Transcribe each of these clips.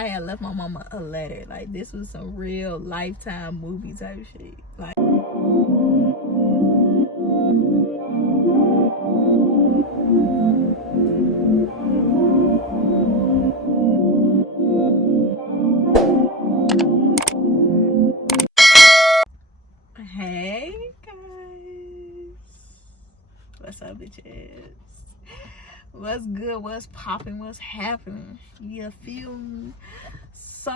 I had left my mama a letter. Like, this was some real Lifetime movie type shit. Like, hey guys, what's up, bitches? What's good? What's popping? What's happening? You feel me? So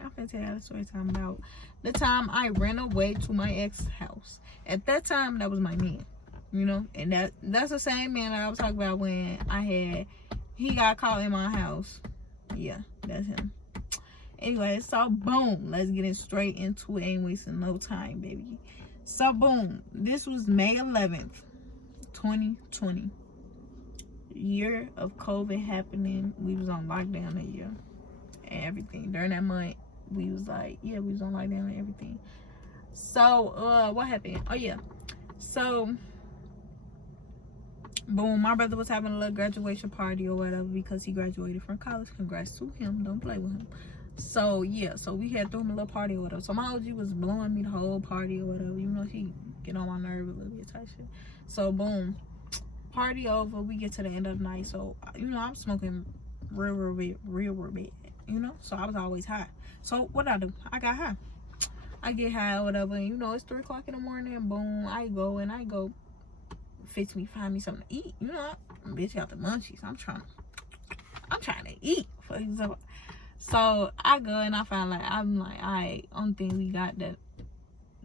I'm gonna tell you a story time about the time I ran away to my ex house. At that time, that was my man, you know, and that's the same man that I was talking about when he got caught in my house. Yeah, that's him. Anyway, so boom, let's get it straight into it. Ain't wasting no time, baby. So boom, this was May 11th, 2020. Year of COVID happening. We was on lockdown that year and everything. During that month, we was like, yeah, we was on lockdown and everything. So what happened? Oh yeah, so boom, my brother was having a little graduation party or whatever because he graduated from college. Congrats to him. Don't play with him. So yeah, so we had threw him a little party or whatever. So my OG was blowing me the whole party or whatever. You know, he get on my nerve a little bit type shit. So boom, party over. We get to the end of the night. So you know, I'm smoking real bit, you know. So I was always high. So what I do? I got high. I get high or whatever. And, you know, it's 3 o'clock in the morning. Boom, I go find me something to eat. You know, bitch got the munchies. I'm trying to eat. For example. So I go and I find I'm like, alright, only thing we got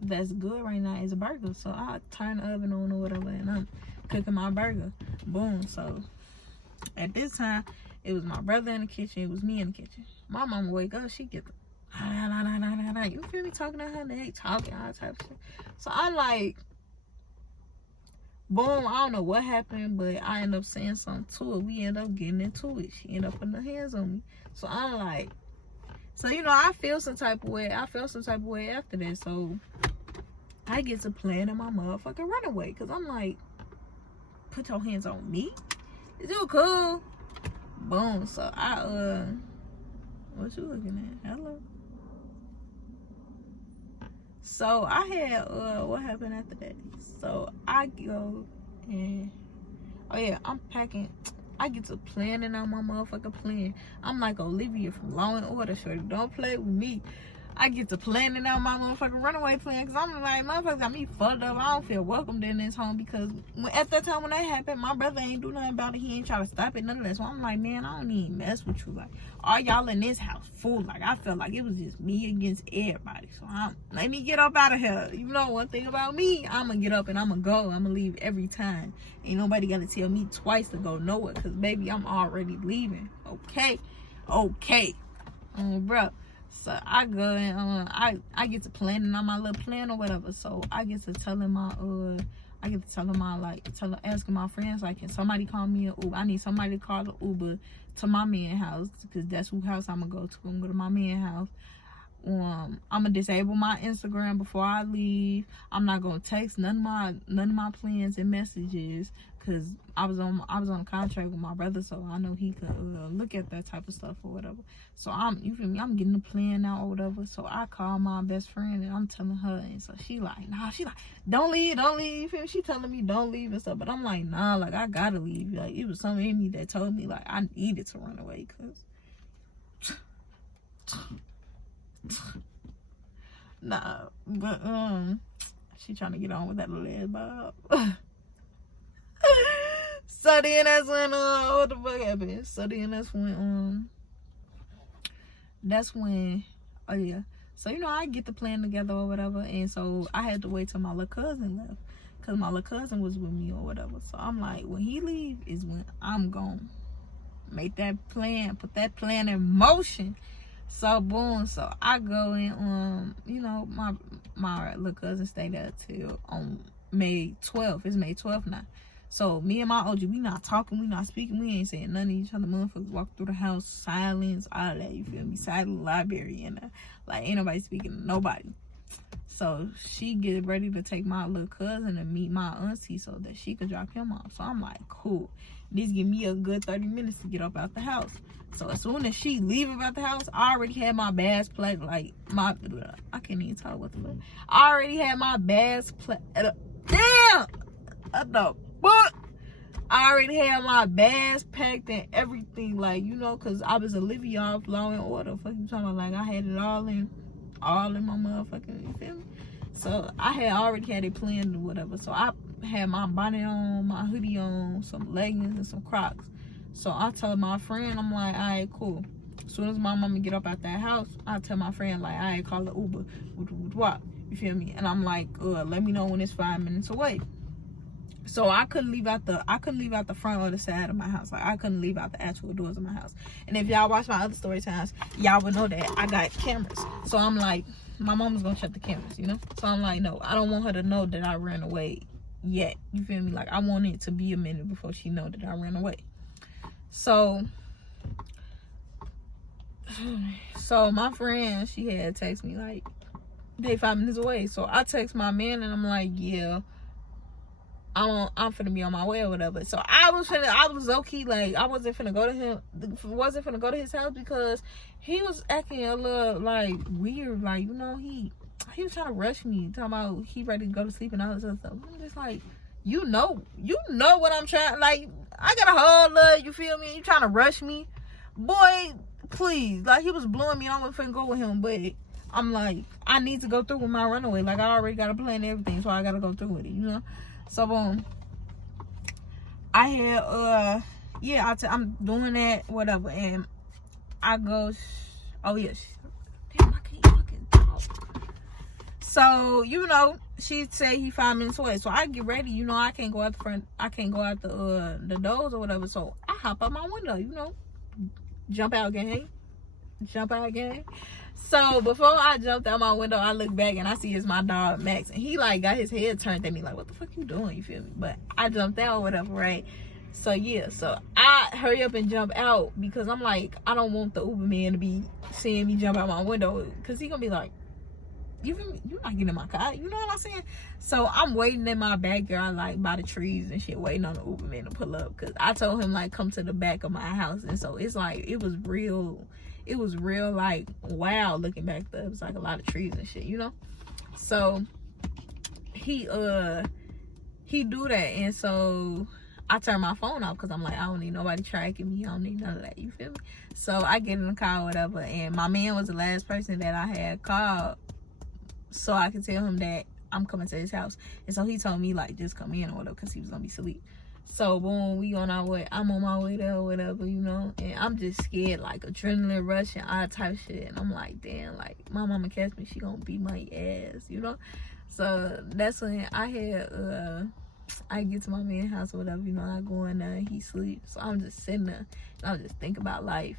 that's good right now is a burger. So I turn the oven on or whatever and I'm cooking my burger. Boom. So at this time, it was my brother in the kitchen, it was me in the kitchen. My mama wake up, she get the you feel me, talking to her, they talking all type of shit. So I like, boom, I don't know what happened, but I end up saying something to her. We end up getting into it. She end up putting her hands on me. So I'm like, so you know, I feel some type of way. I felt some type of way after that. So I get to planning my motherfucking runaway. Cause I'm like, put your hands on me? Is you cool? Boom. So I what you looking at? Hello. So I had what happened after that? So I go and oh yeah, I'm packing. I get to planning on my motherfucking plan. I'm like Olivia from Law and Order, shorty. Don't play with me. I get to planning out my motherfucking runaway plan because I'm like, motherfuckers got me fucked up. I don't feel welcomed in this home because at that time when that happened, my brother ain't do nothing about it. He ain't try to stop it, none of that. So I'm like, man, I don't even mess with you. Like, all y'all in this house full. Like, I felt like it was just me against everybody. So let me get up out of here. You know one thing about me, I'm going to get up and I'm going to go. I'm going to leave every time. Ain't nobody got to tell me twice to go nowhere because, baby, I'm already leaving. Okay? Bro. So I go and I get to planning on my little plan or whatever. So I get to asking my friends, like, can somebody call me an Uber? I need somebody to call the Uber to my man's house because that's who house I'm gonna go to. I'm gonna go to my man's house. I'm gonna disable my Instagram before I leave. I'm not gonna text none of my plans and messages because I was on a contract with my brother, so I know he could look at that type of stuff or whatever. So you feel me? I'm getting the plan out or whatever. So I call my best friend and I'm telling her, and so she like, nah, she like, don't leave. You feel me? She telling me don't leave and stuff, but I'm like, nah, like I gotta leave. Like it was something in me that told me like I needed to run away because. Nah, but she trying to get on with that little ass bob. So then that's when what the fuck happened? So then that's when oh yeah. So you know I get the plan together or whatever, and so I had to wait till my little cousin left, cause my little cousin was with me or whatever. So I'm like, when he leave is when I'm gonna make that plan, put that plan in motion. So boom, so I go and you know, my little cousin stayed there till on May 12th. It's May 12th now. So me and my OG, we not talking, we not speaking, we ain't saying none of each other. Motherfuckers walk through the house, silence, all of that, you feel me? Silent library and like ain't nobody speaking to nobody. So she get ready to take my little cousin to meet my auntie so that she could drop him off. So I'm like, cool. This give me a good 30 minutes to get up out the house. So as soon as she leave about the house, I already had my bags packed. Like I can't even talk what the fuck. I already had my bags packed. Damn! What the fuck? I already had my bags packed and everything, like, you know, cause I was Olivia off Law and Order. Fuck you talking about? Like, I had it all in my motherfucking, you feel me? So I had already had it planned or whatever. So I had my bonnet on, my hoodie on, some leggings and some Crocs. So I tell my friend, I'm like, all right, cool. As soon as my mama get up out that house, I tell my friend, like, all right, call the Uber. You feel me? And I'm like, let me know when it's 5 minutes away. So I couldn't leave out the front or the side of my house. Like, I couldn't leave out the actual doors of my house. And if y'all watch my other story times, y'all would know that I got cameras. So I'm like, my mama's gonna check the cameras, you know? So I'm like, no, I don't want her to know that I ran away yet. You feel me? Like, I want it to be a minute before she know that I ran away. So my friend, she had text me like, they 5 minutes away. So I text my man and I'm like, yeah, I'm finna be on my way or whatever. So I was low-key, like, I wasn't finna go to his house because he was acting a little, like, weird. Like, you know, he was trying to rush me, talking about he ready to go to sleep and all this other stuff. I'm just like, you know what I'm trying, like, I got a whole lot, you feel me? You trying to rush me? Boy, please. Like, he was blowing me, and I wasn't finna go with him, but I'm like, I need to go through with my runaway. Like, I already got a plan and everything, so I gotta go through with it, you know? So, boom. I had, I'm doing that, whatever, and I go, oh, yes. Damn, I can't fucking talk. So, you know, she said he 5 minutes away. So, I get ready, you know, I can't go out the front, I can't go out the doors or whatever. So, I hop out my window, you know, jump out gang. So before I jumped out my window, I look back and I see it's my dog Max, and he like got his head turned at me like, what the fuck you doing? You feel me? But I jumped out or whatever, right? So yeah, so I hurry up and jump out because I'm like, I don't want the Uber man to be seeing me jump out my window because he gonna be like, you're not getting in my car, you know what I'm saying? So I'm waiting in my backyard, like by the trees and shit, waiting on the Uber man to pull up because I told him like come to the back of my house. And so it's like it was real like wow looking back there. It was like a lot of trees and shit, you know? So he do that, and so I turn my phone off because I'm like, I don't need nobody tracking me. I don't need none of that, you feel me? So I get in the car or whatever, and my man was the last person that I had called so I could tell him that I'm coming to his house. And so he told me like just come in or whatever because he was gonna be asleep. So boom, we on our way. I'm on my way there or whatever, you know. And I'm just scared, like adrenaline rush and all type shit. And I'm like, damn, like my mama catch me, she gonna beat my ass, you know. So that's when I get to my man's house or whatever, you know. I go in there and he sleeps. So I'm just sitting there and I'm just thinking about life.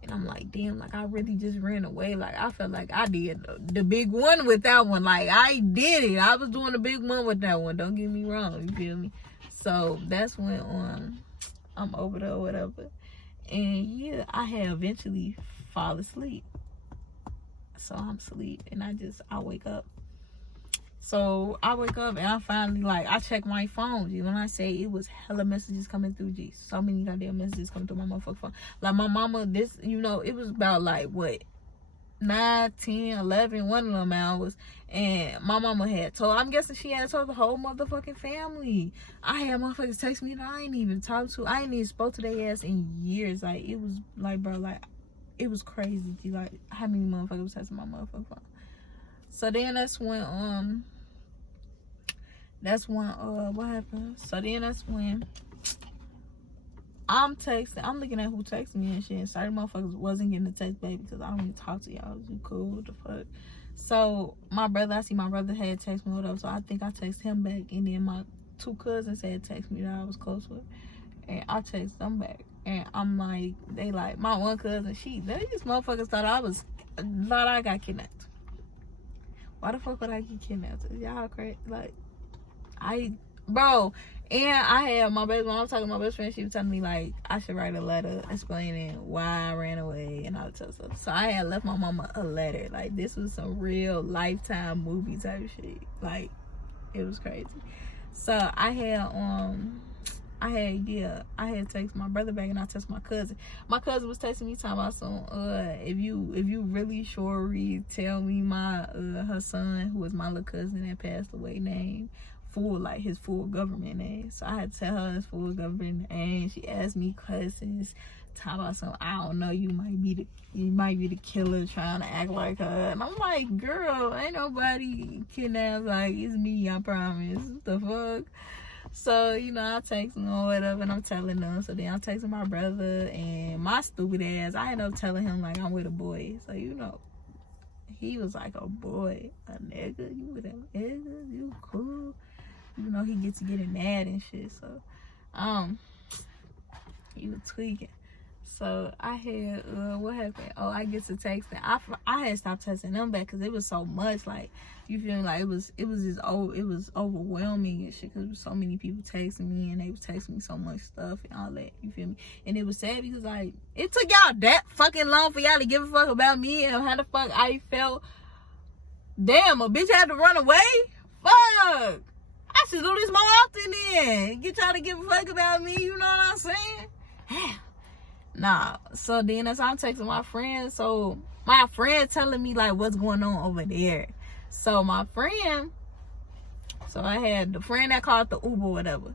And I'm like, damn, like I really just ran away. Like I felt like I did the big one with that one. Like I did it. I was doing the big one with that one. Don't get me wrong, you feel me? So that's when I'm over there or whatever. And yeah, I had eventually fall asleep. So I'm asleep and I wake up. So I wake up and I finally I check my phone. When I say it was hella messages coming through, so many goddamn messages coming through my motherfucking phone. Like my mama, it was about 9, 10, 11, one of them hours. And my mama had told, I'm guessing she had told the whole motherfucking family. I had motherfuckers text me that I ain't even talked to. I ain't even spoke to their ass in years. Like, it was it was crazy. Like, how many motherfuckers texting my motherfucking phone? So then that's when, what happened? So then that's when I'm looking at who texted me and shit. And certain motherfuckers wasn't getting the text back because I don't even talk to y'all. You cool? What the fuck? So I see my brother had text me or whatever. So I think I text him back. And then my 2 cousins had text me that I was close with. And I text them back. And I'm like, my one cousin, these motherfuckers thought I got kidnapped. Why the fuck would I get kidnapped? Y'all crazy? And I had my best, when I was talking to my best friend, she was telling me, I should write a letter explaining why I ran away and all that stuff. So I had left my mama a letter. This was some real Lifetime movie type shit. It was crazy. So I had, I had text my brother back, and I text my cousin. My cousin was texting me talking about some if you really sure, tell me my her son, who was my little cousin that passed away, name full, like his full government name. So I had to tell her his full government name. She asked me questions, talking about some, I don't know, you might be the killer trying to act like her. And I'm like, girl, ain't nobody kidnapped, like it's me, I promise. What the fuck? So, you know, I text them or whatever, and I'm telling them. So then I'm texting my brother, and my stupid ass, I end up telling him, like, I'm with a boy. So, you know, he was like, a boy, a nigga, you with a nigga, you cool. You know, he gets to getting mad and shit. So, he was tweaking. So I had what happened? Oh, I get to texting. I had stopped texting them back because it was so much. Like, you feel me? Like it was overwhelming and shit, because there was so many people texting me, and they was texting me so much stuff and all that. You feel me? And it was sad because, like, it took y'all that fucking long for y'all to give a fuck about me and how the fuck I felt. Damn, a bitch had to run away. Fuck. I should do this more often then. Get y'all to give a fuck about me. You know what I'm saying? Nah. So then as I'm texting my friend, so my friend telling me like what's going on over there. So my friend, so I had the friend that called the Uber or whatever.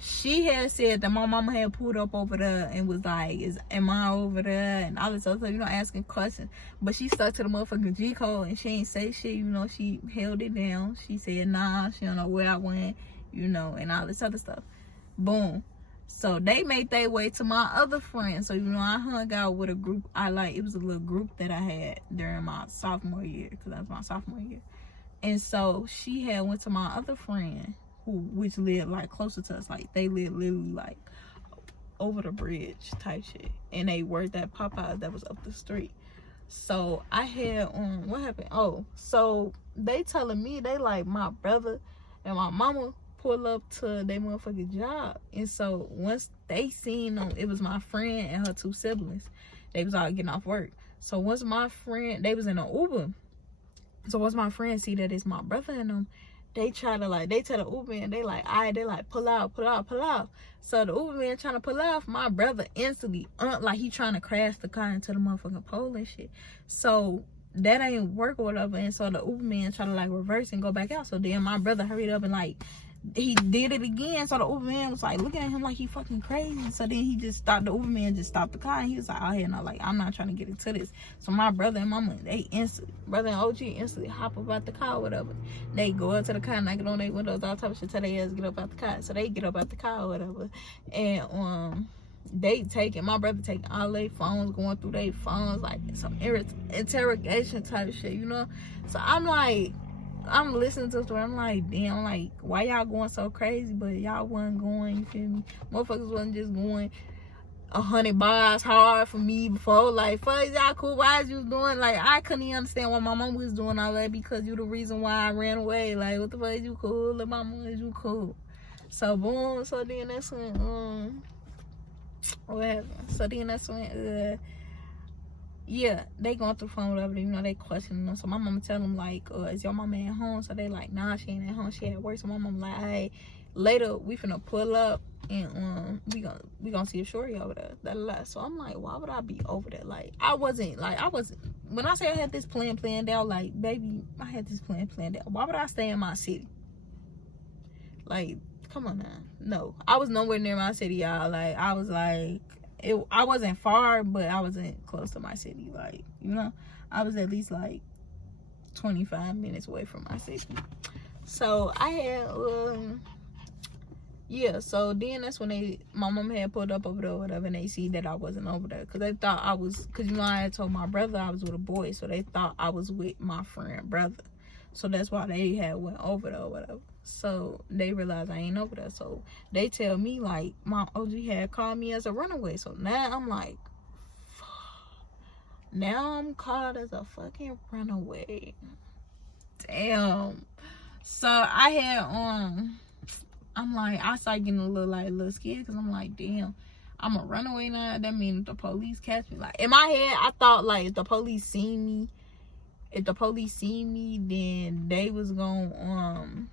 She had said that my mama had pulled up over there and was like, am I over there? And all this other stuff, you know, asking questions. But she stuck to the motherfucking G code and she ain't say shit, you know, she held it down. She said, nah, she don't know where I went, you know, and all this other stuff. Boom. So they made their way to my other friend. So, you know, I hung out with a group. It was a little group that I had during my sophomore year, because that was my sophomore year. And so she had went to my other friend, which lived like closer to us. Like they lived literally like over the bridge type shit. And they worked at Popeyes that was up the street. So I had, what happened? Oh, so they telling me they like my brother and my mama pull up to their motherfucking job. And so once they seen them, it was my friend and her two siblings. They was all getting off work. So once my friend, they was in an Uber. So once my friend see that it's my brother and them, they try to like, they tell the Uber man, they like, they like pull out. So the Uber man trying to pull off, my brother instantly, like he trying to crash the car into the motherfucking pole and shit. So that ain't work or whatever. And so the Uber man try to like reverse and go back out. So then my brother hurried up and like, he did it again. So the Uber man was like looking at him like he fucking crazy. So then he just stopped, the Uber man just stopped the car, and he was like, oh hell no, like I'm not trying to get into this. So my brother and mama, brother and OG instantly hop up out the car or whatever. They go up to the car, knock it on their windows, all type of shit, tell their ass get up out the car. So they get up out the car or whatever. And my brother taking all their phones, going through their phones, like some interrogation type shit, you know. So I'm like, I'm listening to the story. I'm like, damn, like, why y'all going so crazy? But y'all wasn't going, you feel me? Motherfuckers wasn't just going 100 bars hard for me before. Like, fuck, y'all cool. Why is you doing? Like, I couldn't even understand why my mom was doing all that, because you the reason why I ran away. Like, what the fuck, is you cool? Little mama, is you cool? So, boom. So then that's when, what happened? So then that's when, yeah, they going through the phone, whatever, you know, they questioning them. So my mama tell them like, is your mama at home? So they like, nah, she ain't at home, she at work. So my mama like, hey, later we finna pull up and we gonna see a shorty over there. So I'm like, why would I be over there? Like I wasn't when I say I had this plan planned out, like, baby, I had this plan planned out. Why would I stay in my city? Like, come on now. No, I was nowhere near my city, y'all. Like I was like, I wasn't far, but I wasn't close to my city. Like, you know, I was at least like 25 minutes away from my city. So I had, yeah. So then that's when my mom had pulled up over there or whatever, and they see that I wasn't over there, because they thought I was, because you know I had told my brother I was with a boy, so they thought I was with my friend brother. So that's why they had went over there or whatever. So they realized I ain't over there. So they tell me like my OG had called me as a runaway. So now I'm like, now I'm called as a fucking runaway. Damn. So I had I'm like, I started getting a little scared, because I'm like, damn, I'm a runaway now. That means if the police catch me, like in my head I thought like if the police see me, then they was gonna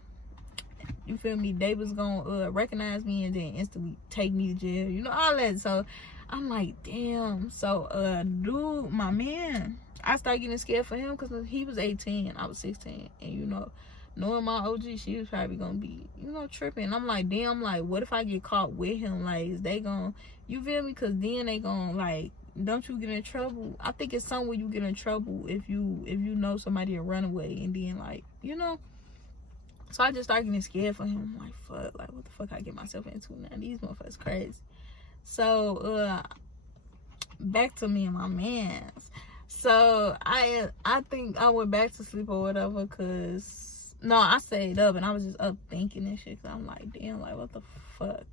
you feel me, they was gonna recognize me and then instantly take me to jail, you know, all that. So I'm like, damn. So dude, my man, I started getting scared for him because he was 18, I was 16, and you know, knowing my OG, she was probably gonna be, you know, tripping. I'm like, damn, like, what if I get caught with him? Like, is they gonna, you feel me? Because then they gonna, like, don't you get in trouble? I think it's somewhere you get in trouble if you know somebody will run away, and then, like, you know. So I just started getting scared for him. I'm like, fuck, like, what the fuck I get myself into now? These motherfuckers crazy. So back to me and my mans. So I think I went back to sleep or whatever, cause no, I stayed up and I was just up thinking and shit. Cause I'm like, damn, like, what the fuck?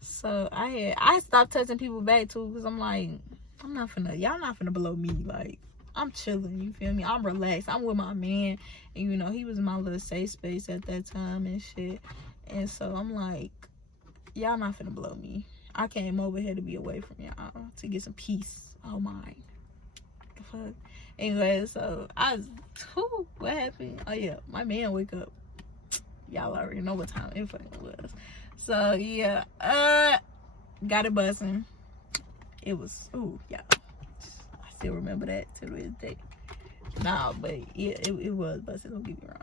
So I stopped touching people back too, cause I'm like, y'all not finna blow me. Like, I'm chilling, you feel me? I'm relaxed. I'm with my man, and you know, he was in my little safe space at that time and shit. And so I'm like, y'all not finna blow me. I came over here to be away from y'all, to get some peace. Oh my, the fuck. Anyway, so what happened? Oh yeah, my man wake up. Y'all already know what time it fucking was. So yeah, got it buzzing. It was, ooh, yeah. I still remember that to this day. Nah, but yeah, it was busting. Don't get me wrong.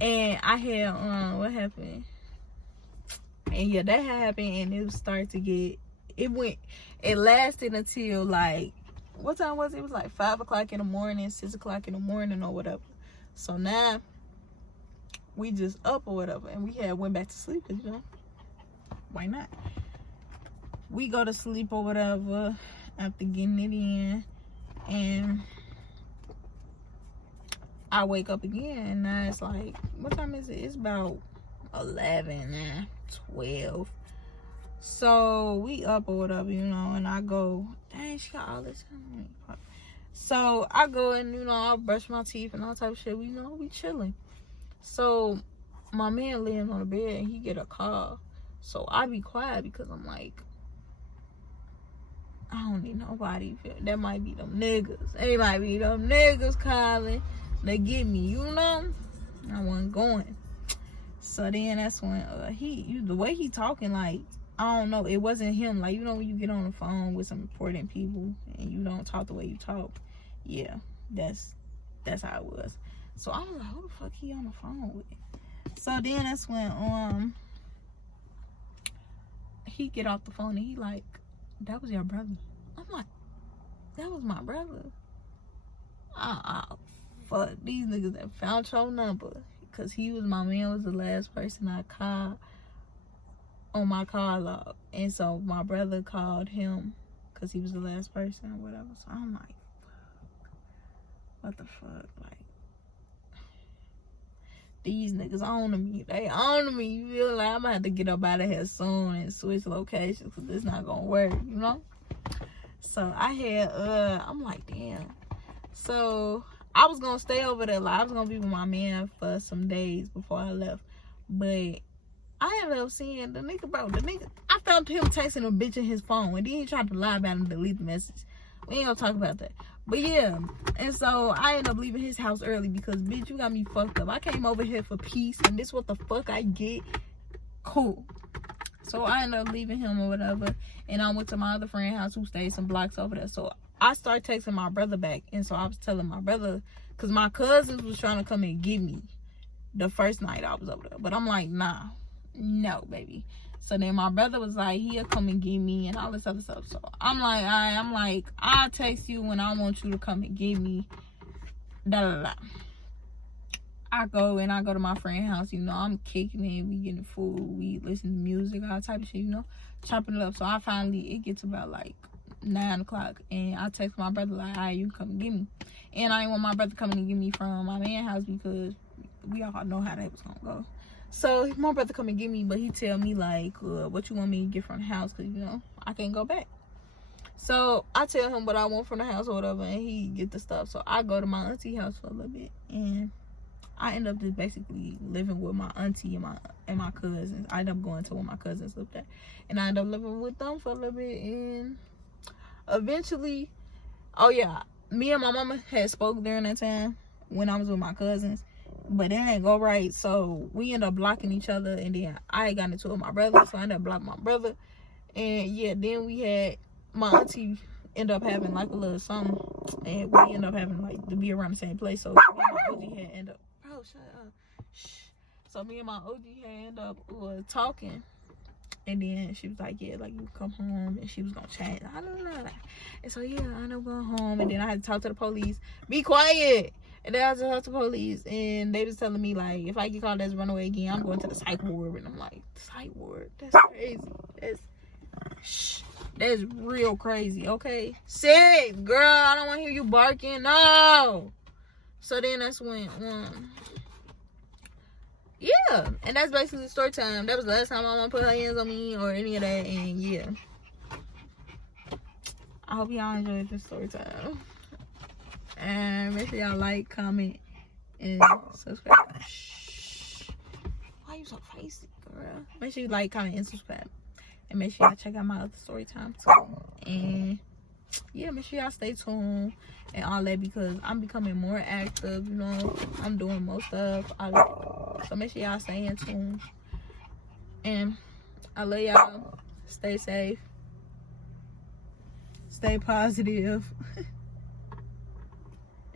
And I had what happened? And yeah, that happened, and it started to get. It lasted until like, what time was it? It was like 5 o'clock in the morning, 6 o'clock in the morning, or whatever. So now we just up or whatever, and we went back to sleep, cause you know, why not? We go to sleep or whatever after getting it in, and I wake up again, and now it's like, what time is it? It's about 11 now, 12. So we up or whatever, you know, and I go, dang, she got all this time. So I go and, you know, I'll brush my teeth and all type of shit. You know, we chilling. So my man laying on the bed and he get a call. So I be quiet because I'm like, I don't need nobody. That might be them niggas. They might be them niggas calling. They get me, you know? I wasn't going. So then that's when the way he talking, like, I don't know, it wasn't him. Like, you know, when you get on the phone with some important people and you don't talk the way you talk, yeah, that's how it was. So I was like, who the fuck he on the phone with? So then that's when he get off the phone and he like, that was your brother. I'm like, that was my brother. Fuck, these niggas that found your number. Cause my man was the last person I called on my call log. And so my brother called him because he was the last person or whatever. So I'm like, what the fuck? Like, these niggas on me. They on me. You feel like I'm gonna have to get up out of here soon and switch locations because it's not gonna work, you know? So I had, I'm like, damn. So I was gonna stay over there. Like, I was gonna be with my man for some days before I left. But I ended up seeing the nigga, I found him texting a bitch in his phone, and then he tried to lie about it and delete the message. We ain't gonna talk about that. But yeah, and so I ended up leaving his house early because, bitch, you got me fucked up. I came over here for peace, and this what the fuck I get. Cool. So I ended up leaving him or whatever, and I went to my other friend's house who stayed some blocks over there. So I started texting my brother back, and so I was telling my brother, because my cousins was trying to come and get me the first night I was over there. But I'm like, nah, no, baby. So then my brother was like, he'll come and get me and all this other stuff. So I'm like, all right, I'll text you when I want you to come and get me. Da da da. I go to my friend's house, you know, I'm kicking it, we getting food, we listen to music, all type of shit, you know, chopping it up. So it gets about like 9 o'clock, and I text my brother like, all right, you come and get me. And I didn't want my brother coming and get me from my man's house because we all know how that was gonna go. So my brother come and get me, but he tell me like, what you want me to get from the house, because, you know, I can't go back. So I tell him what I want from the house or whatever, and he get the stuff. So I go to my auntie house for a little bit, and I end up just basically living with my auntie and my cousins. I end up going to where my cousins lived at, and I end up living with them for a little bit. And eventually, oh yeah, me and my mama had spoke during that time when I was with my cousins, but it ain't go right. So we end up blocking each other, and then I got into it with my brother, so I ended up blocking my brother. And yeah, then we had my auntie end up having like a little something, and we end up having like to be around the same place. So me and my OG had end up, bro, shut up. Shh. So me and my OG had end up talking, and then she was like, yeah, like you come home, and she was gonna change. I don't know. And so yeah, I ended up going home, and then I had to talk to the police. Be quiet. And then I had to talk to the police, and they was telling me like, if I get called as runaway again, I'm going to the psych ward. And I'm like, psych ward? That's crazy. That's real crazy. Okay, sit, girl. I don't want to hear you barking. No. So then that's when yeah, and that's basically story time. That was the last time my mom put her hands on me or any of that. And yeah, I hope y'all enjoyed this story time, and make sure y'all like, comment, and subscribe. Shh. Why you so feisty, girl? Make sure you like, comment, and subscribe. And make sure y'all check out my other story time too. And yeah, make sure y'all stay tuned and all that, because I'm becoming more active. You know, I'm doing more stuff. So make sure y'all stay in tune. And I love y'all. Stay safe. Stay positive.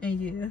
And yeah.